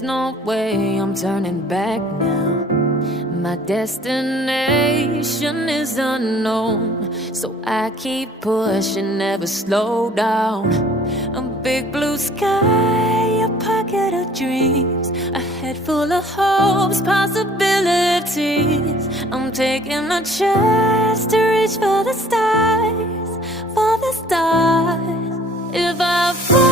there's no way I'm turning back now. My destination is unknown, so I keep pushing, never slow down. A big blue sky, a pocket of dreams, a head full of hopes, possibilities. I'm taking a chance to reach for the stars, for the stars. If I fall